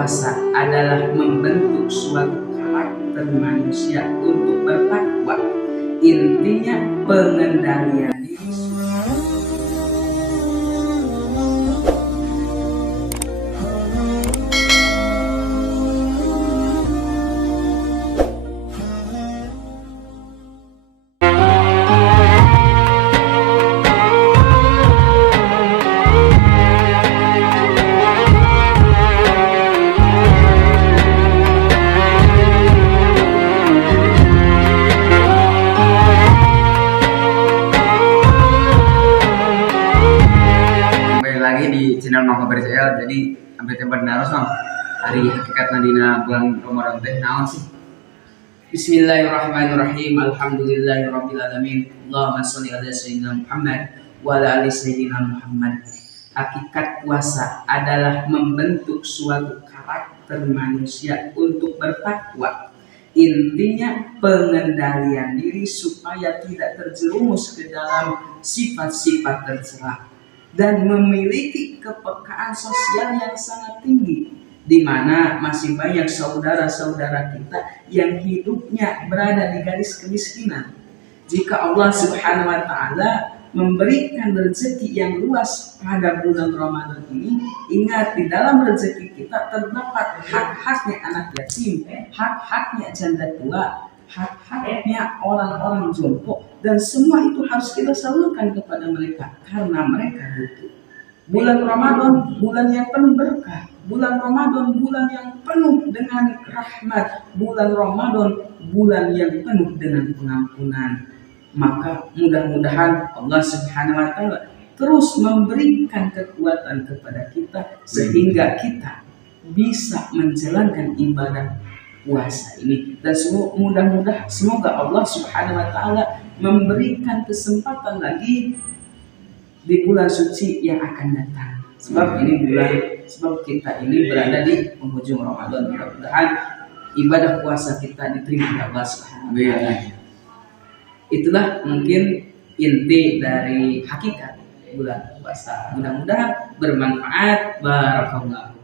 puasa adalah membentuk suatu karakter manusia untuk bertakwa. Intinya pengendalian diri. Lagi di channel Mang Kabar CL. Jadi sampai tempat naros Mang hari hakikat nadina bulan Ramadan teh naon sih? Bismillahirrahmanirrahim. Alhamdulillahirabbil alamin. Allahumma shalli ala sayyidina Muhammad wa ala ali sayyidina Muhammad. Hakikat puasa adalah membentuk suatu karakter manusia untuk bertakwa. Intinya pengendalian diri supaya tidak terjerumus ke dalam sifat-sifat tercela dan memiliki kepekaan sosial yang sangat tinggi, di mana masih banyak saudara-saudara kita yang hidupnya berada di garis kemiskinan. Jika Allah Subhanahu wa Ta'ala memberikan rezeki yang luas pada bulan Ramadan ini, ingat di dalam rezeki kita terdapat hak-haknya anak yatim, hak-haknya janda tua, hak-haknya orang-orang jompo, dan semua itu harus kita salurkan kepada mereka karena mereka butuh. Bulan Ramadan bulan yang penuh berkah, bulan Ramadan bulan yang penuh dengan rahmat, bulan Ramadan bulan yang penuh dengan pengampunan. Maka mudah-mudahan Allah Subhanahu wa Ta'ala terus memberikan kekuatan kepada kita sehingga kita bisa menjalankan ibadah puasa ini, dan semoga Allah Subhanahu wa Ta'ala memberikan kesempatan lagi di bulan suci yang akan datang. Sebab kita ini berada di penghujung Ramadan. Mudah-mudahan ibadah puasa kita diterima oleh Allah Subhanahu wa Ta'ala. Itulah mungkin inti dari hakikat bulan puasa. Mudah-mudahan bermanfaat. Barakallah.